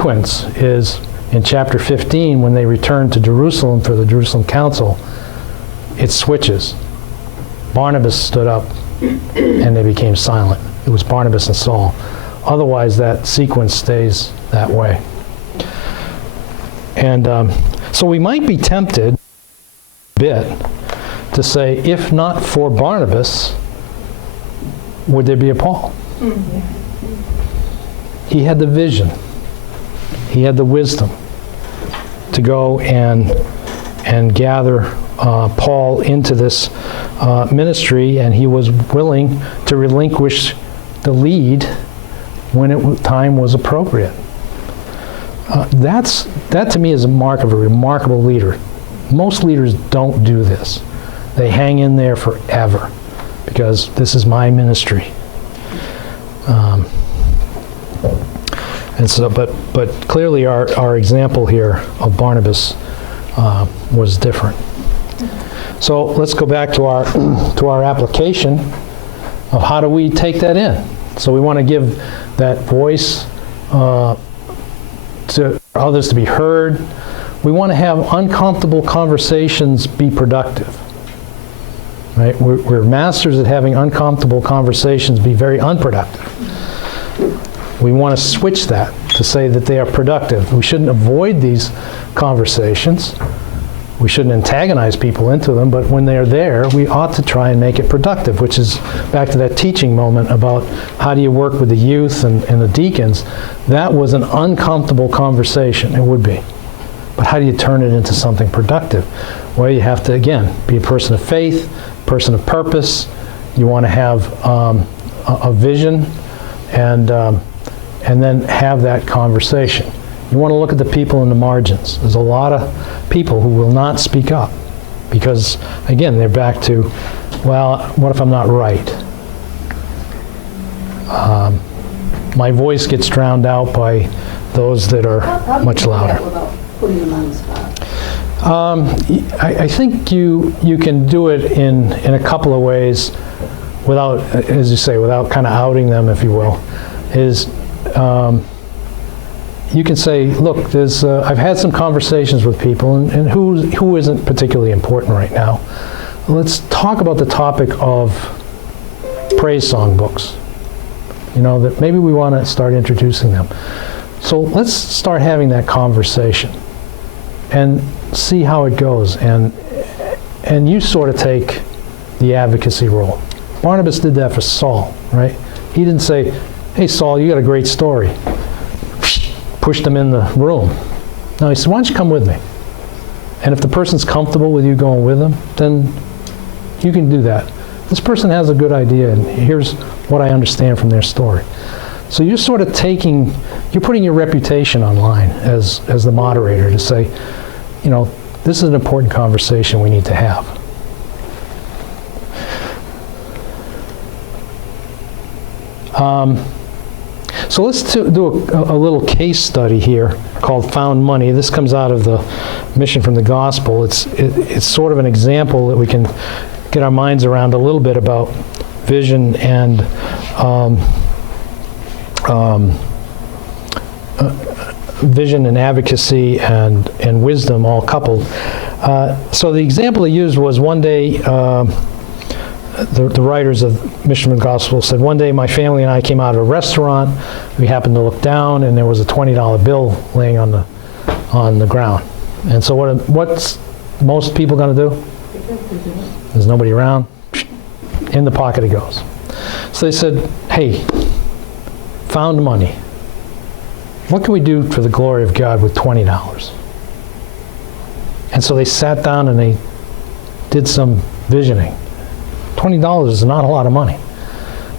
sequence is in chapter 15, when they return to Jerusalem for the Jerusalem Council, it switches. Barnabas stood up and they became silent. It was Barnabas and Saul. Otherwise, that sequence stays that way. And so we might be tempted a bit to say, if not for Barnabas, would there be a Paul? Mm-hmm. He had the vision. He had the wisdom to go and gather Paul into this ministry, and he was willing to relinquish the lead when time was appropriate. That to me is a mark of a remarkable leader. Most leaders don't do this. They hang in there forever because this is my ministry. And so, but clearly our example here of Barnabas was different. So let's go back to our application of how do we take that in. So we want to give that voice to others to be heard. We want to have uncomfortable conversations be productive. Right? We're masters at having uncomfortable conversations be very unproductive. We want to switch that to say that they are productive. We shouldn't avoid these conversations. We shouldn't antagonize people into them, but when they're there, we ought to try and make it productive, which is back to that teaching moment about how do you work with the youth and the deacons. That was an uncomfortable conversation. It would be. But how do you turn it into something productive? Well, you have to, again, be a person of faith, person of purpose. You want to have a vision and then have that conversation. You want to look at the people in the margins. There's a lot of people who will not speak up because, again, they're back to, well, what if I'm not right? My voice gets drowned out by those that are much louder. Without putting them on the spot? I think you can do it in a couple of ways without, as you say, without kind of outing them, if you will, is you can say, look, there's I've had some conversations with people, and who isn't particularly important right now. Let's talk about the topic of praise song books. You know, that maybe we want to start introducing them. So let's start having that conversation and see how it goes. And you sort of take the advocacy role. Barnabas did that for Saul, right? He didn't say, hey, Saul, you got a great story. Pushed him in the room. No, he said, why don't you come with me? And if the person's comfortable with you going with them, then you can do that. This person has a good idea, and here's what I understand from their story. So you're sort of you're putting your reputation online as the moderator to say, you know, this is an important conversation we need to have. So let's do a little case study here called Found Money. This comes out of the Mission from the Gospel. It's sort of an example that we can get our minds around a little bit about vision and vision and advocacy and wisdom all coupled. So the example he used was one day, the writers of Mission from the Gospel said, one day my family and I came out of a restaurant. We happened to look down, and there was a $20 bill laying on the ground. And so what's most people going to do? There's nobody around. In the pocket it goes. So they said, hey, found money. What can we do for the glory of God with $20? And so they sat down and they did some visioning. $20 is not a lot of money.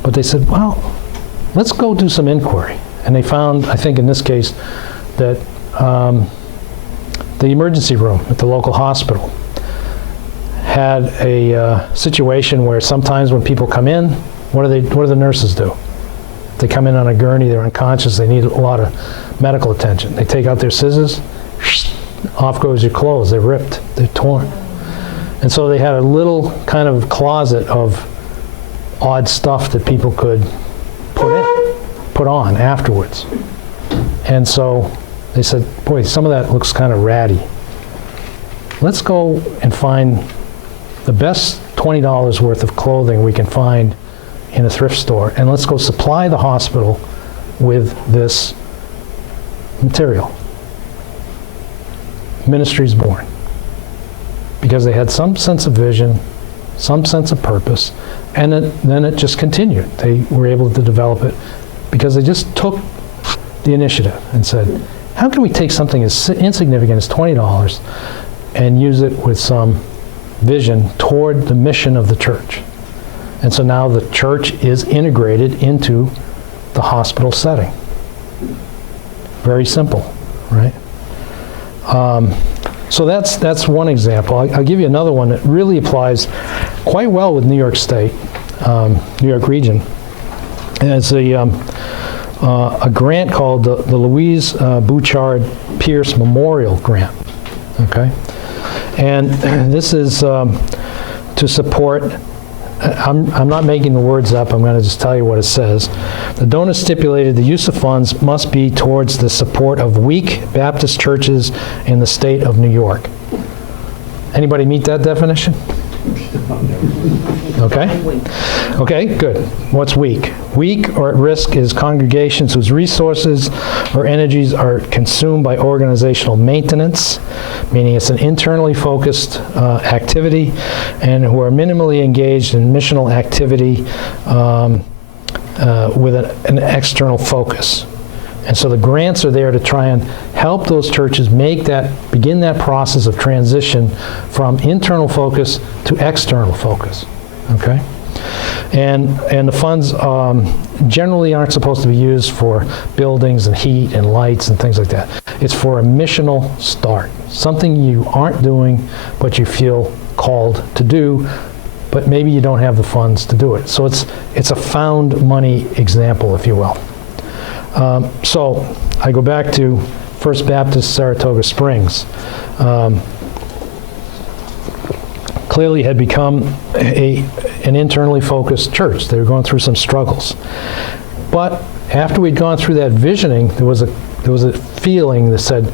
But they said, well, let's go do some inquiry. And they found, I think in this case, that the emergency room at the local hospital had a situation where sometimes when people come in, what do the nurses do? They come in on a gurney, they're unconscious, they need a lot of medical attention. They take out their scissors, off goes your clothes, they're ripped, they're torn. And so they had a little kind of closet of odd stuff that people could put on afterwards. And so they said, boy, some of that looks kind of ratty. Let's go and find the best $20 worth of clothing we can find in a thrift store, and let's go supply the hospital with this material. Ministry's born. Because they had some sense of vision, some sense of purpose, and then it just continued. They were able to develop it because they just took the initiative and said, how can we take something as insignificant as $20 and use it with some vision toward the mission of the church? And so now the church is integrated into the hospital setting. Very simple, right? So that's one example. I'll give you another one that really applies quite well with New York State, New York region. And it's a grant called the Louise Bouchard Pierce Memorial Grant. Okay, and this is to support. I'm not making the words up. I'm going to just tell you what it says. The donor stipulated the use of funds must be towards the support of weak Baptist churches in the state of New York. Anybody meet that definition? Okay. Okay, good. What's weak? Weak or at risk is congregations whose resources or energies are consumed by organizational maintenance, meaning it's an internally focused activity, and who are minimally engaged in missional activity with an external focus. And so the grants are there to try and help those churches begin that process of transition from internal focus to external focus. Okay? And the funds generally aren't supposed to be used for buildings and heat and lights and things like that. It's for a missional start, something you aren't doing but you feel called to do, but maybe you don't have the funds to do it. So it's a found money example, if you will. So I go back to First Baptist Saratoga Springs. Clearly had become an internally focused church. They were going through some struggles. But after we'd gone through that visioning, there was a feeling that said,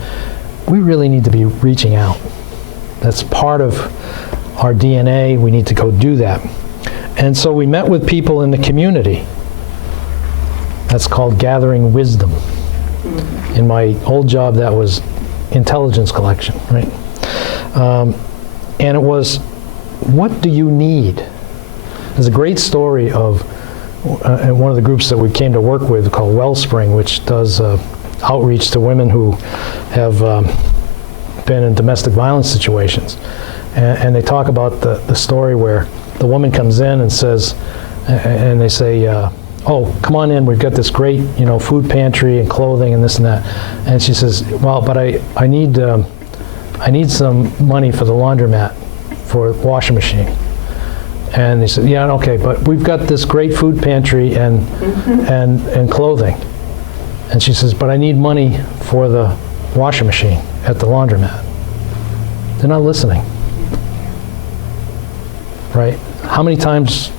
we really need to be reaching out. That's part of our DNA. We need to go do that. And so we met with people in the community. That's called gathering wisdom. In my old job, that was intelligence collection, right? And it was, what do you need? There's a great story of one of the groups that we came to work with called Wellspring, which does outreach to women who have been in domestic violence situations. And they talk about the story where the woman comes in and says, and they say, oh, come on in, we've got this great, food pantry and clothing and this and that. And she says, well, but I need some money for the laundromat, for the washing machine. And they said, yeah, okay, but we've got this great food pantry and clothing. And she says, but I need money for the washing machine at the laundromat. They're not listening, right? How many times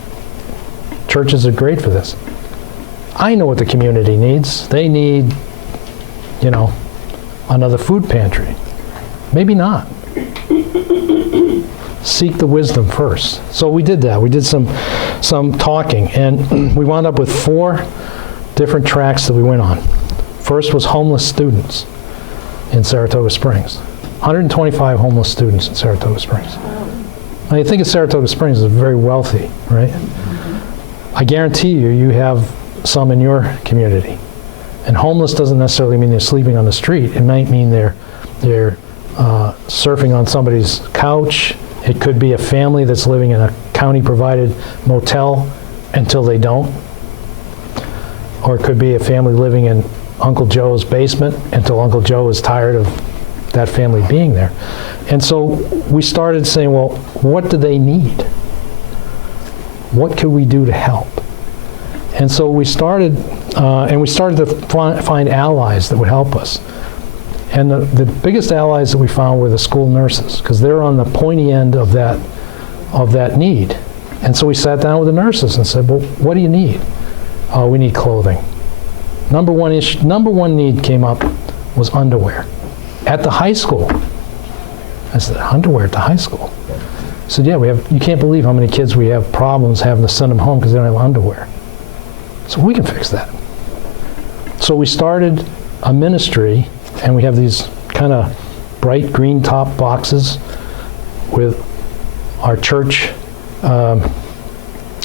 churches are great for this? I know what the community needs. They need, another food pantry. Maybe not. Seek the wisdom first. So we did that. We did some talking, and we wound up with 4 different tracks that we went on. First was homeless students in Saratoga Springs. 125 homeless students in Saratoga Springs. Now you think of Saratoga Springs as very wealthy, right? I guarantee you have some in your community. And homeless doesn't necessarily mean they're sleeping on the street. It might mean they're surfing on somebody's couch. It could be a family that's living in a county-provided motel until they don't. Or it could be a family living in Uncle Joe's basement until Uncle Joe is tired of that family being there. And so we started saying, well, what do they need? What can we do to help? And so we started, to find allies that would help us. And the biggest allies that we found were the school nurses, because they're on the pointy end of that need. And so we sat down with the nurses and said, well, what do you need? We need clothing. Number one need came up was underwear at the high school. I said, underwear at the high school? I said, yeah, you can't believe how many kids we have problems having to send them home because they don't have underwear. So we can fix that. So we started a ministry, and we have these kind of bright green top boxes with our church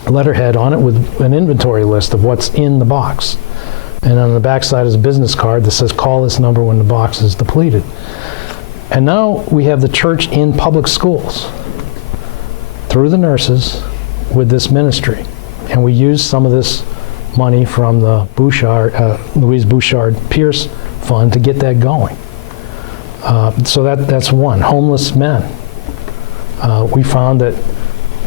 letterhead on it with an inventory list of what's in the box. And on the back side is a business card that says, call this number when the box is depleted. And now we have the church in public schools through the nurses with this ministry. And we use some of this money from the Louise Bouchard Pierce Fund to get that going. So that's one. Homeless men. We found that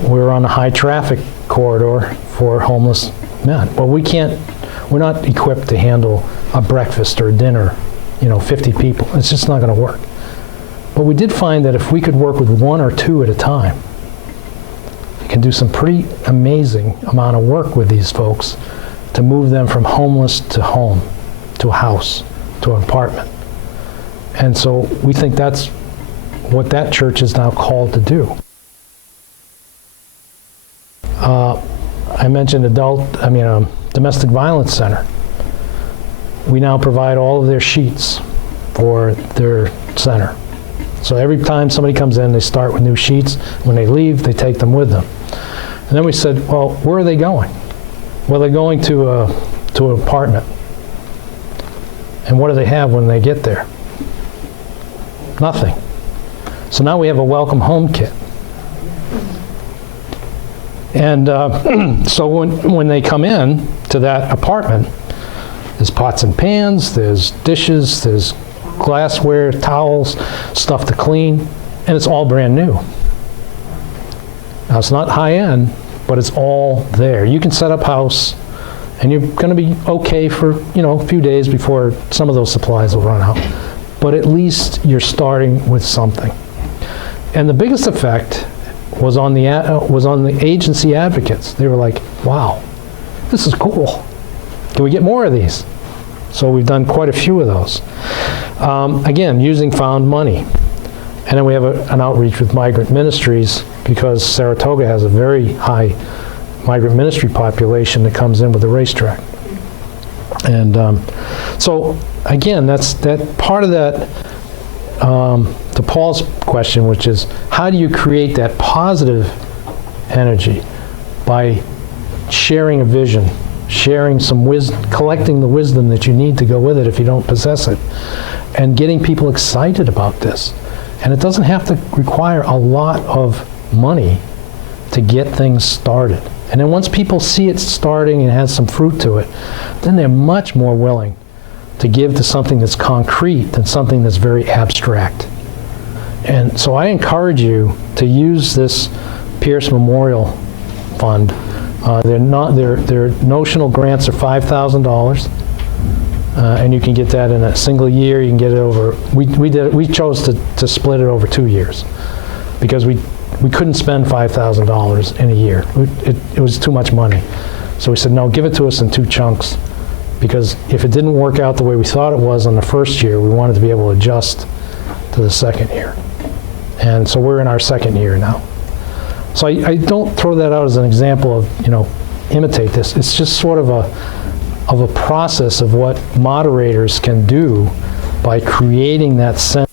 we're on a high traffic corridor for homeless men. Well, we're not equipped to handle a breakfast or a dinner, 50 people. It's just not going to work. But we did find that if we could work with one or two at a time, we can do some pretty amazing amount of work with these folks to move them from homeless to home, to a house, to an apartment. And so we think that's what that church is now called to do. I mentioned domestic violence center. We now provide all of their sheets for their center. So every time somebody comes in, they start with new sheets. When they leave, they take them with them. And then we said, well, where are they going? Well, they're going to an apartment. And what do they have when they get there? Nothing. So now we have a welcome home kit. And so when they come in to that apartment, there's pots and pans, there's dishes, there's glassware, towels, stuff to clean, and it's all brand new. Now it's not high end, but it's all there. You can set up house, and you're going to be okay for a few days before some of those supplies will run out. But at least you're starting with something. And the biggest effect was on the agency advocates. They were like, wow, this is cool. Can we get more of these? So we've done quite a few of those. Again, using found money. And then we have an outreach with migrant ministries, because Saratoga has a very high migrant ministry population that comes in with the racetrack. And so again, that's that part of that, to Paul's question, which is, how do you create that positive energy? By sharing a vision, sharing some wisdom, collecting the wisdom that you need to go with it if you don't possess it, and getting people excited about this. And it doesn't have to require a lot of money to get things started. And then once people see it starting and has some fruit to it, then they're much more willing to give to something that's concrete than something that's very abstract. And so I encourage you to use this Pierce Memorial Fund. Their notional grants are $5,000, and you can get that in a single year. You can get it over. We chose to split it over 2 years because we couldn't spend $5,000 in a year. It was too much money. So we said, no, give it to us in 2 chunks, because if it didn't work out the way we thought it was on the first year, we wanted to be able to adjust to the second year. And so we're in our second year now. So I don't throw that out as an example of, imitate this. It's just sort of a process of what moderators can do by creating that sense.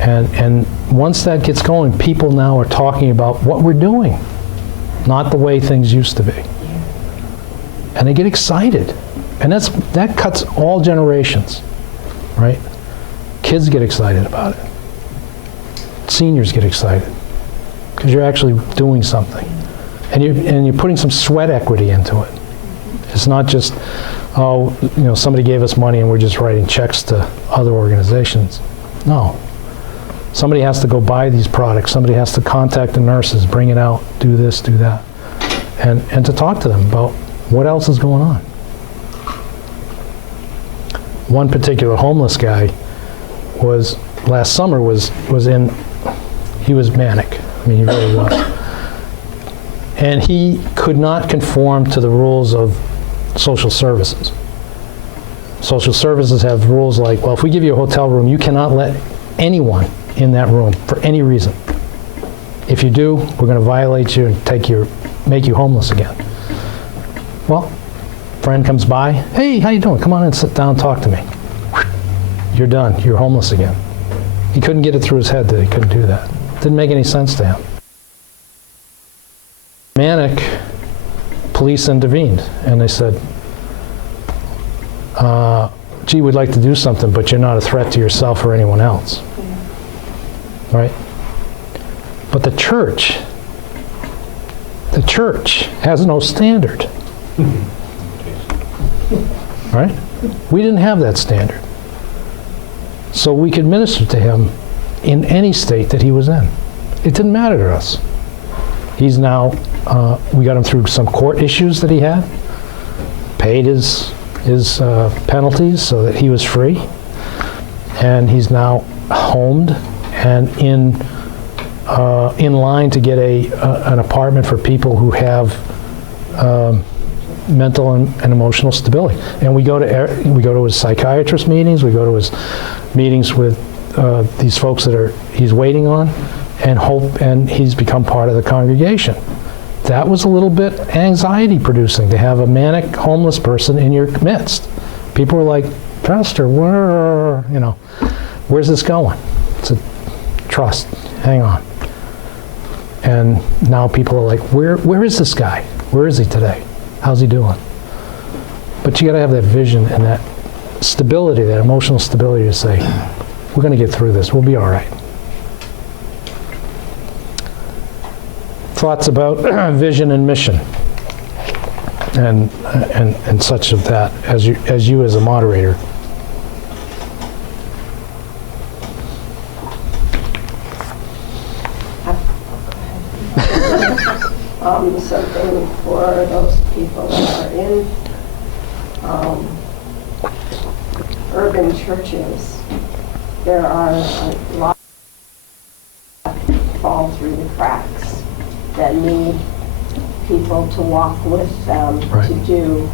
And once that gets going, people now are talking about what we're doing, not the way things used to be. And they get excited. And that cuts all generations, right? Kids get excited about it. Seniors get excited because you're actually doing something. And you're putting some sweat equity into it. It's not just, somebody gave us money and we're just writing checks to other organizations. No. Somebody has to go buy these products. Somebody has to contact the nurses, bring it out, do this, do that. And to talk to them about what else is going on. One particular homeless guy last summer was manic. I mean, he really was. And he could not conform to the rules of social services. Social services have rules like, well, if we give you a hotel room, you cannot let anyone in that room for any reason. If you do, we're going to violate you and make you homeless again. Well, friend comes by, hey, how you doing? Come on in, sit down, talk to me. You're done. You're homeless again. He couldn't get it through his head that he couldn't do that. Didn't make any sense to him. Manic, police intervened, and they said, gee, we'd like to do something, but you're not a threat to yourself or anyone else. Right? But the church has no standard. Right? We didn't have that standard. So we could minister to him in any state that he was in. It didn't matter to us. He's now, we got him through some court issues that he had, paid his penalties so that he was free, and he's now homed and in line to get an apartment for people who have mental and emotional stability. And we go to his psychiatrist meetings, we go to his meetings with these folks that he's waiting on, and he's become part of the congregation. That was a little bit anxiety producing to have a manic homeless person in your midst. People were like, Pastor, where's this going? It's a trust, hang on. And now people are like, where is this guy? Where is he today? How's he doing? But you got to have that vision and that stability, that emotional stability to say, we're going to get through this. We'll be all right. Thoughts about vision and mission and such of that as you as a moderator. Something for those people that are in urban churches. There are a lot that fall through the cracks that need people to walk with them right. to do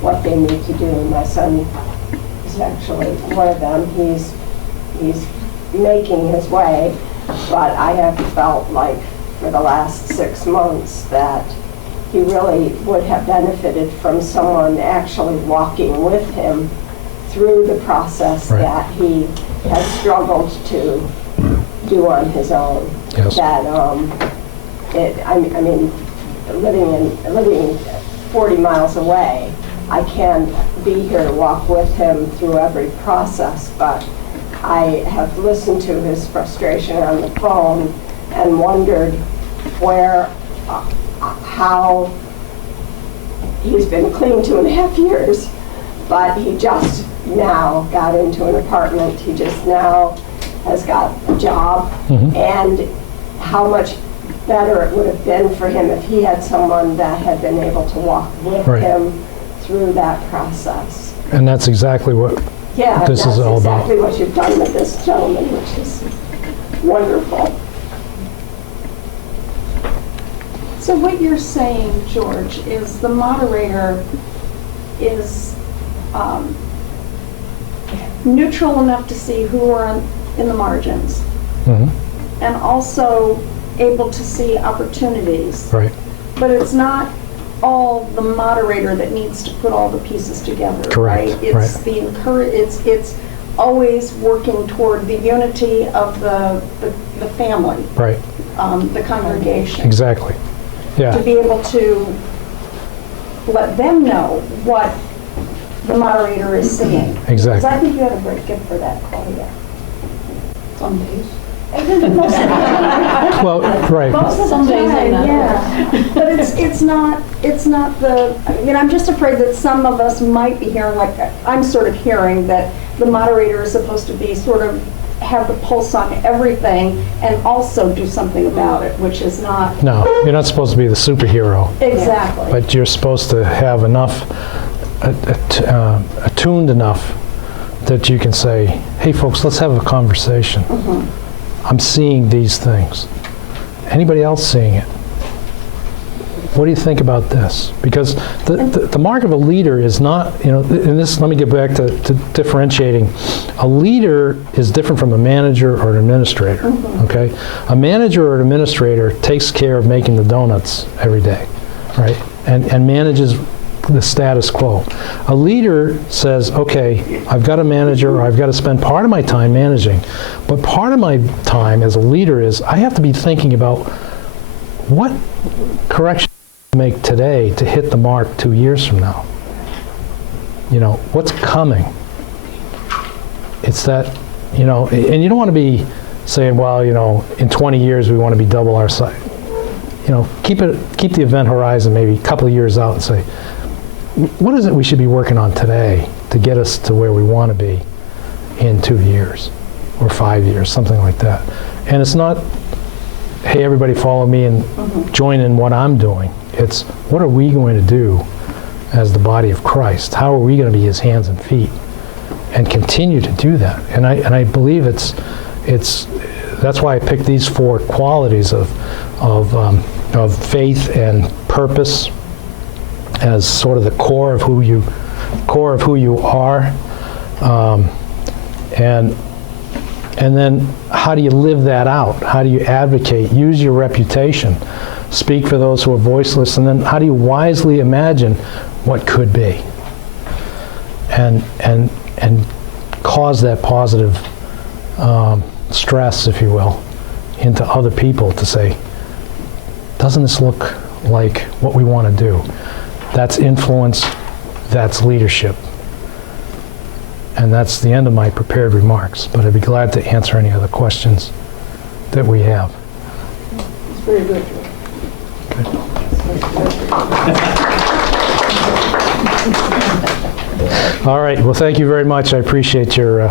what they need to do. And my son is actually one of them. He's making his way, but I have felt like for the last 6 months that he really would have benefited from someone actually walking with him through the process right. that he has struggled to do on his own. Yes. That I mean, living 40 miles away, I can be here to walk with him through every process, but I have listened to his frustration on the phone and wondered how he's been clean 2.5 years, but he just now got into an apartment. He just now has got a job, mm-hmm. and how much better it would have been for him if he had someone that had been able to walk with right. him through that process. And that's exactly what this is all about. Exactly what you've done with this gentleman, which is wonderful. So what you're saying, George, is the moderator is neutral enough to see who are in the margins, mm-hmm. and also able to see opportunities. Right. But it's not all the moderator that needs to put all the pieces together. Correct. Right? It's right. It's always working toward the unity of the family. Right. The congregation. Exactly. Yeah. To be able to let them know what the moderator is seeing. Exactly. Because I think you have a great gift for that, Claudia. Some days. Well, right. Most of the time, yeah. But it's not the, I'm just afraid that some of us might be hearing, like I'm sort of hearing that the moderator is supposed to be sort of have the pulse on everything and also do something about it, which is not. No, you're not supposed to be the superhero. Exactly. But you're supposed to have enough, attuned enough that you can say, hey folks, let's have a conversation. Mm-hmm. I'm seeing these things. Anybody else seeing it? what do you think about this? Because the mark of a leader is not, and this, let me get back to differentiating. A leader is different from a manager or an administrator, okay? A manager or an administrator takes care of making the donuts every day, right? And manages the status quo. A leader says, okay, I've got a manager, or I've got to spend part of my time managing, but part of my time as a leader is I have to be thinking about what correction to make today to hit the mark 2 years from now. What's coming? It's that, and you don't want to be saying, well, in 20 years we want to be double our size. Keep the event horizon maybe a couple of years out and say, what is it we should be working on today to get us to where we want to be in 2 years or 5 years, something like that. And it's not, hey, everybody follow me and join in what I'm doing. It's, what are we going to do as the body of Christ? How are we going to be his hands and feet and continue to do that? And I believe it's that's why I picked these 4 qualities of faith and purpose as sort of the core of who you are, and then how do you live that out? How do you advocate? Use your reputation, speak for those who are voiceless, and then how do you wisely imagine what could be, and cause that positive stress, if you will, into other people to say, doesn't this look like what we want to do? That's influence, that's leadership. And that's the end of my prepared remarks, but I'd be glad to answer any other questions that we have. It's very good. All right, well, thank you very much. I appreciate your